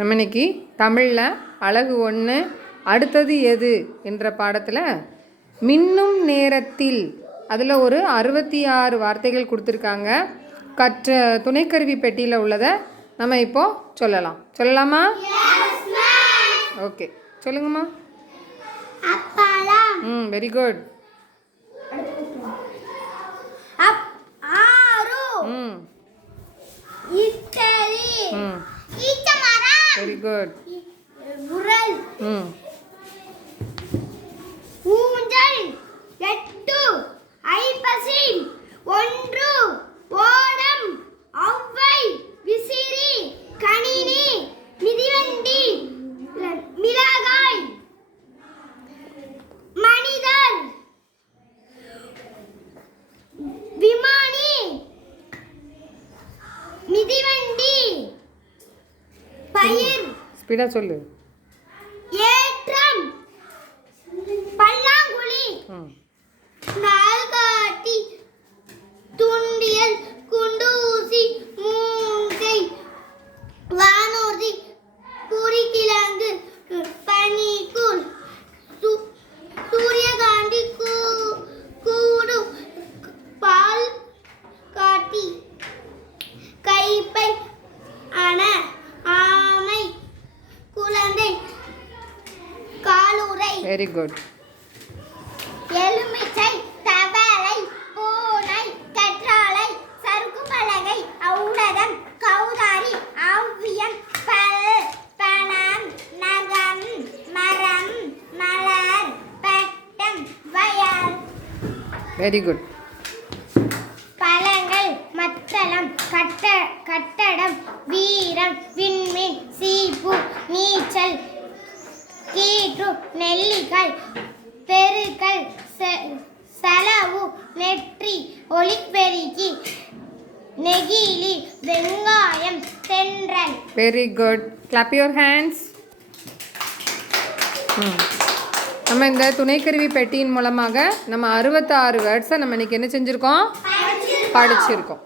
நம்ம இன்னைக்கு தமிழில் அழகு 1 அடுத்தது எது என்ற பாடத்தில் மின்னும் நேரத்தில் அதில் ஒரு 66 வார்த்தைகள் கொடுத்துருக்காங்க. கற்ற துணைக்கருவி பெட்டியில் உள்ளதை நம்ம இப்போது சொல்லலாமா? ஓகே, சொல்லுங்கம்மா. Very good. Very good. ஊஞ்சல் 8 ஐப்பசி 1 ஓடம் ஒவ்வை விசிறி கணினி மிதிவண்டி மிளகாய் மனிதர் விமானி மிதிவண்டி பயிர் ஸ்பீடா சொல்லு. ஏற்றம் பல்லாங்குழி நாள்காட்டி துண்டியல் குண்டூசி மூங்கை வானூர்தி குறிக்கிழங்கு பனிக்கூழ் சூரியகாந்தி கூடு பால் காட்டி கைப்பை அண ஆமை குழந்தை காலுரை. Very good. எலுமிச்சை தவளை பூனை கற்றாழை சறுக்குப்பலகை ஔடதம் கௌதாரி அவ்வியம் பல் பணம் நகம் மரம் மலர் பட்டம் வயல். Very good. பழங்கள் மத்தளம் கட்டடம் வீரம் விண்மீன் சீப்பு நீச்சல் கீற்று நெல்லிக்காய் பெருக்கல் செலவு நெற்றி ஒளிப்பெருக்கி நெகிழி வெங்காயம் தென்றல். Very good. Clap your hands. நம்ம இந்த துணைக்கருவி பெட்டியின் மூலமாக நம்ம 66 வேர்ட்ஸை நம்ம இன்னைக்கு என்ன செஞ்சுருக்கோம்? படிச்சிருக்கோம்.